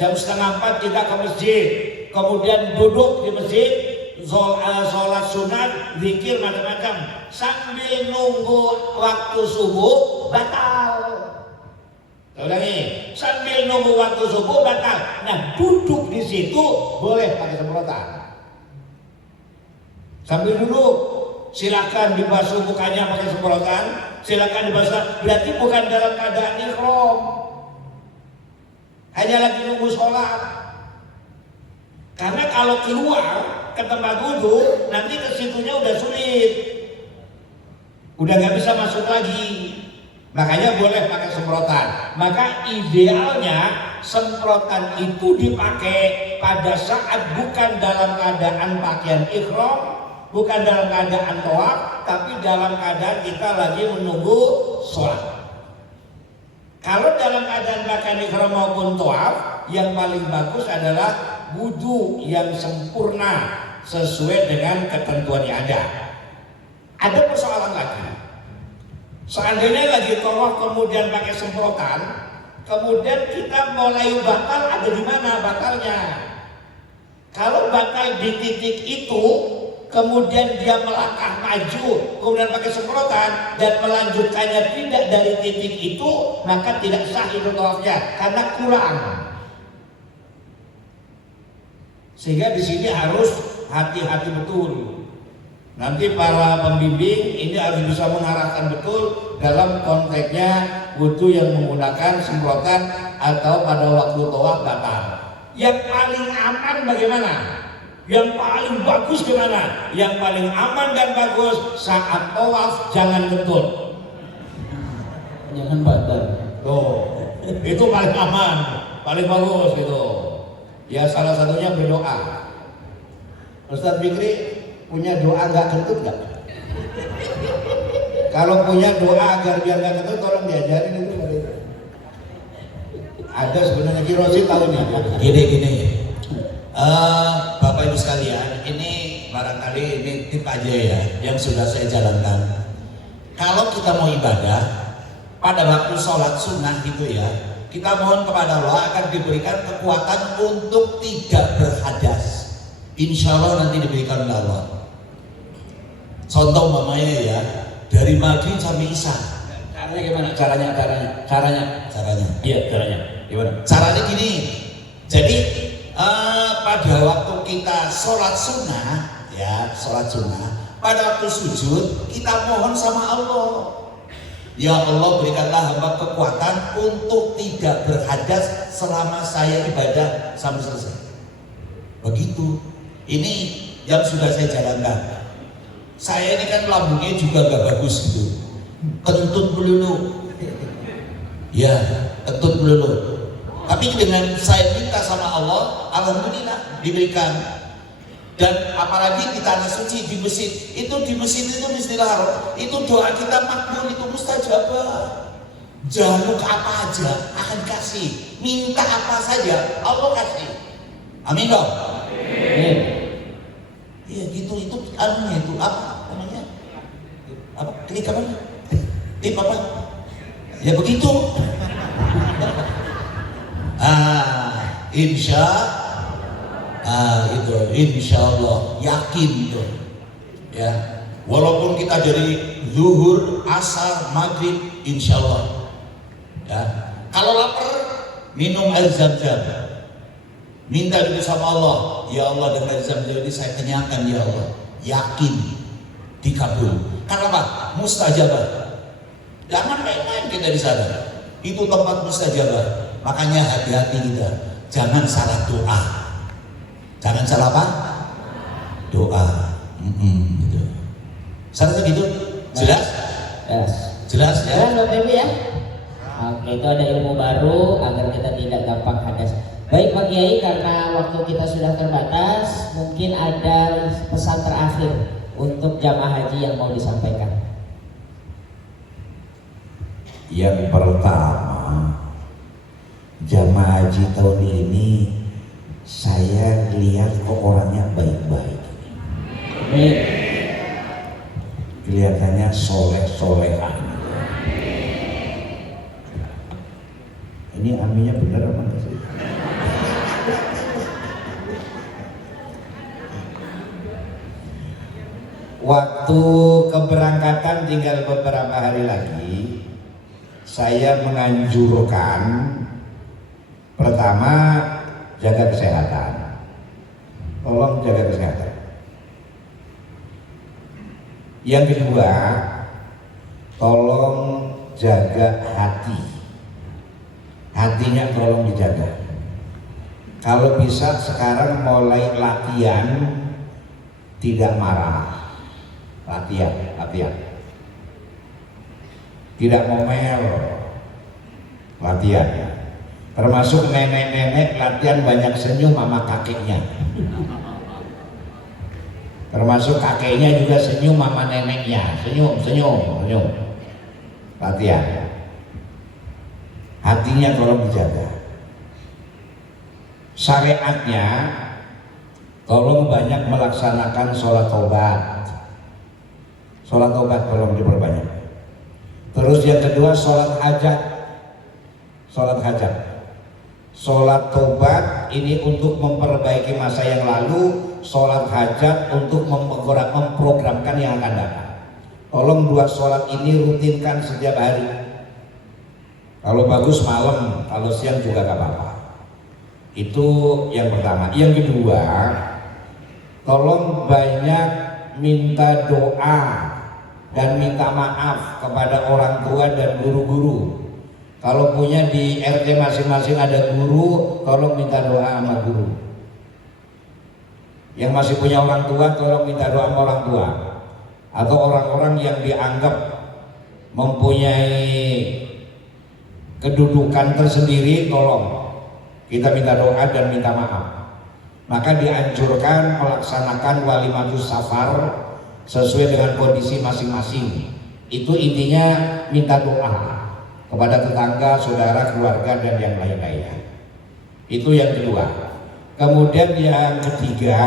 Jam setengah 4 kita ke masjid. Kemudian duduk di masjid, sholat sunat, zikir macam-macam. Sambil nunggu waktu subuh batal. Ulangi, sambil nunggu waktu subuh batal. Nah, duduk di situ boleh pakai semprotan. Sambil duduk, silakan dibasuh mukanya pakai semprotan, silakan dibasuh. Berarti bukan dalam keadaan ihram, hanya lagi nunggu sholat. Karena kalau keluar ke tempat wudhu, nanti ke situnya udah sulit, udah nggak bisa masuk lagi. Makanya boleh pakai semprotan. Maka idealnya semprotan itu dipakai pada saat bukan dalam keadaan pakaian ihram, bukan dalam keadaan tawaf, tapi dalam keadaan kita lagi menunggu sholat. Kalau dalam keadaan pakaian ihram maupun tawaf, yang paling bagus adalah wudu yang sempurna sesuai dengan ketentuan yang ada. Ada persoalan lagi. Seandainya lagi tawaf kemudian pakai semprotan, kemudian kita mulai batal, ada di mana batalnya? Kalau batal di titik itu, kemudian dia melangkah maju, kemudian pakai semprotan dan melanjutkannya tidak dari titik itu, maka tidak sah itu tawafnya karena kurang. Sehingga di sini harus hati-hati betul. Nanti para pembimbing ini harus bisa mengarahkan betul dalam konteksnya wudu yang menggunakan semprotan atau pada waktu tawaf batal. Yang paling aman bagaimana? Yang paling bagus gimana? Yang paling aman dan bagus saat tawaf jangan kentut. Jangan batal. Tuh, itu paling aman, paling bagus gitu. Ya salah satunya berdoa. Ustaz Fikri punya doa nggak kentut nggak? Kalau punya doa agar biar nggak kentut, tolong diajarin itu. Ada sebenarnya Kirosi tahu nih. Gini, Bapak Ibu sekalian, ini barangkali ini tip aja ya yang sudah saya jalankan. Kalau kita mau ibadah pada waktu sholat sunnah gitu ya, kita mohon kepada Allah akan diberikan kekuatan untuk tidak berhadas. Insya Allah nanti diberikan oleh Allah. Contoh mamanya ya, dari maghrib sampai isya. Caranya gimana? Caranya. Iya, caranya. Gimana? Caranya gini. Jadi pada waktu kita sholat sunnah, ya sholat sunnah, pada waktu sujud kita mohon sama Allah. Ya Allah, berikanlah hamba kekuatan untuk tidak berhadas selama saya ibadah sampai selesai. Begitu. Ini yang sudah saya jalankan. Saya ini kan lambungnya juga gak bagus gitu, kentut melulu. Ya, kentut melulu. Tapi dengan saya minta sama Allah, alhamdulillah diberikan. Dan apalagi di tanah suci di masjid, itu di masjid itu Bismillah, itu doa kita makbul, itu mustajabah. Jaluk apa aja akan kasih, minta apa saja Allah kasih. Amin dong. Iya gitu, itu anunya itu apa namanya? Apa? Klik apa? Tip apa? Ya begitu. Insya Allah yakin tuh. Ya, walaupun kita dari zuhur, asar, maghrib, insya Allah. Ya, kalau lapar minum air zam-zam. Minta dulu sama Allah, ya Allah dengan zam-zam ini saya kenyangkan ya Allah. Yakin dikabul. Karena apa? Mustajabah. Jangan main-main kita di sana. Itu tempat mustajabah. Makanya hati-hati kita, jangan salah doa. Jangan salah apa? Doa. Gitu. Syaratnya gitu. Jelas? Yes. Jelas ya? Jelas Bapak Ibu ya? Oke, itu ada ilmu baru agar kita tidak gampang hadas. Baik Pak Kiai, karena waktu kita sudah terbatas, mungkin ada pesan terakhir untuk jamaah haji yang mau disampaikan. Yang pertama, jamaah haji tahun ini saya lihat kok orangnya baik-baik. Baik. Kelihatannya soleh-solehan. Ini aminnya bener apa enggak sih? Waktu keberangkatan tinggal beberapa hari lagi, saya menganjurkan pertama jaga kesehatan. Tolong jaga kesehatan. Yang kedua, tolong jaga hati. Hatinya tolong dijaga. Kalau bisa sekarang mulai latihan tidak marah. Latihan. Tidak ngomel. Latihan. Termasuk nenek-nenek latihan banyak senyum sama kakeknya. Termasuk kakeknya juga senyum sama neneknya. Senyum. Latihan. Hatinya tolong dijaga. Syariatnya tolong banyak melaksanakan sholat taubat. Sholat taubat tolong diperbanyak. Terus yang kedua sholat hajat. Sholat taubat ini untuk memperbaiki masa yang lalu. Sholat hajat untuk memprogramkan yang akan datang. Tolong dua sholat ini rutinkan setiap hari. Kalau bagus malam, kalau siang juga gak apa-apa. Itu yang pertama. Yang kedua, tolong banyak minta doa dan minta maaf kepada orang tua dan guru-guru. Kalau punya di RT masing-masing ada guru, tolong minta doa sama guru. Yang masih punya orang tua, tolong minta doa sama orang tua. Atau orang-orang yang dianggap mempunyai kedudukan tersendiri, tolong kita minta doa dan minta maaf. Maka dianjurkan melaksanakan walimatus safar sesuai dengan kondisi masing-masing. Itu intinya minta doa kepada tetangga, saudara, keluarga dan yang lain-lainnya. Itu yang kedua. Kemudian yang ketiga,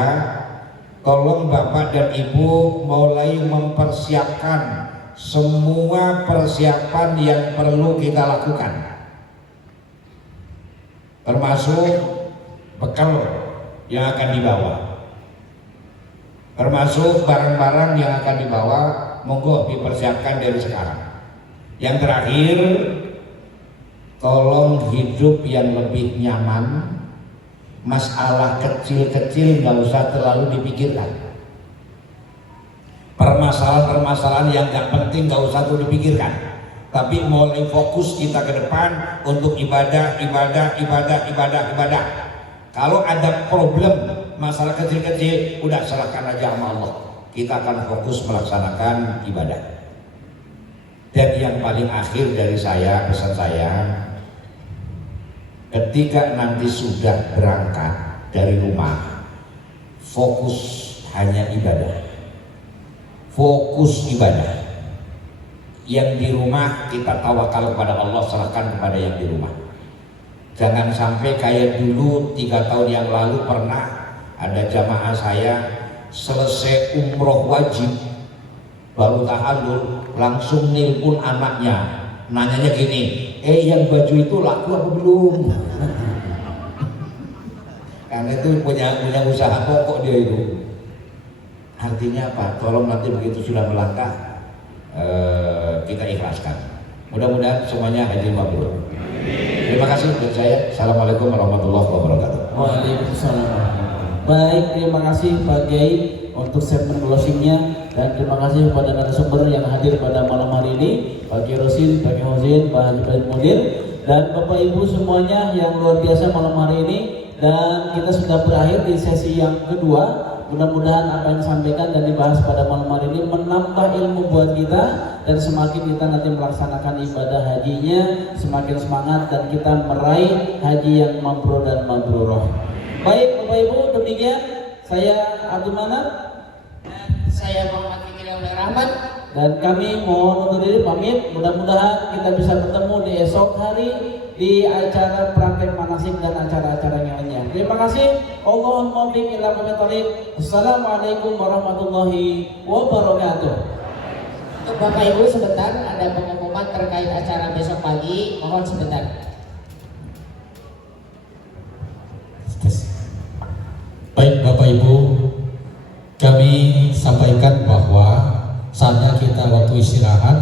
tolong Bapak dan Ibu mulai mempersiapkan semua persiapan yang perlu kita lakukan, termasuk bekal yang akan dibawa, termasuk barang-barang yang akan dibawa, monggo dipersiapkan dari sekarang. Yang terakhir, tolong hidup yang lebih nyaman. Masalah kecil-kecil nggak usah terlalu dipikirkan. Permasalahan-permasalahan yang nggak penting nggak usah tuh dipikirkan. Tapi mulai fokus kita ke depan untuk ibadah. Kalau ada problem, masalah kecil-kecil, udah serahkan aja sama Allah. Kita akan fokus melaksanakan ibadah. Dan yang paling akhir dari saya, pesan saya, ketika nanti sudah berangkat dari rumah, fokus hanya ibadah. Fokus ibadah. Yang di rumah kita tawakal kepada Allah, serahkan kepada yang di rumah. Jangan sampai kayak dulu 3 tahun yang lalu pernah ada jamaah saya selesai umroh wajib baru tahallul langsung nelpon anaknya, nanyanya gini, yang baju itu laku apa belum? Karena itu punya usaha pokok dia itu. Artinya apa? Tolong nanti begitu sudah melangkah, kita ikhlaskan. Mudah-mudahan semuanya haji mabrur. Terima kasih buat saya. Assalamualaikum warahmatullahi wabarakatuh. Waalaikumsalam. Baik, terima kasih Pak Kiai untuk statement closingnya, dan terima kasih kepada narasumber yang hadir pada malam hari ini, Pak Kiai Rosin, Pak Kiai Hozin, Pak Haji Mudir. dan Bapak Ibu semuanya yang luar biasa malam hari ini. Dan kita sudah berakhir di sesi yang kedua. Mudah-mudahan apa yang disampaikan dan dibahas pada malam hari ini menambah ilmu buat kita, dan semakin kita nanti melaksanakan ibadah hajinya semakin semangat dan kita meraih haji yang mabrur dan mabruroh. Baik Bapak Ibu, demikian saya Abdul Manap, Saya Muhammad Fikri Rahmat, dan kami mohon undur diri pamit. Mudah-mudahan kita bisa bertemu di esok hari di acara praktek manasik dan acara-acara yang lainnya. Terima kasih. Allahumma biqil ila qawmit thariq. Assalamualaikum warahmatullahi wabarakatuh. untuk Bapak Ibu sebentar ada pengumuman terkait acara besok pagi. Mohon sebentar. Baik Bapak Ibu, kami sampaikan bahwa saatnya kita waktu istirahat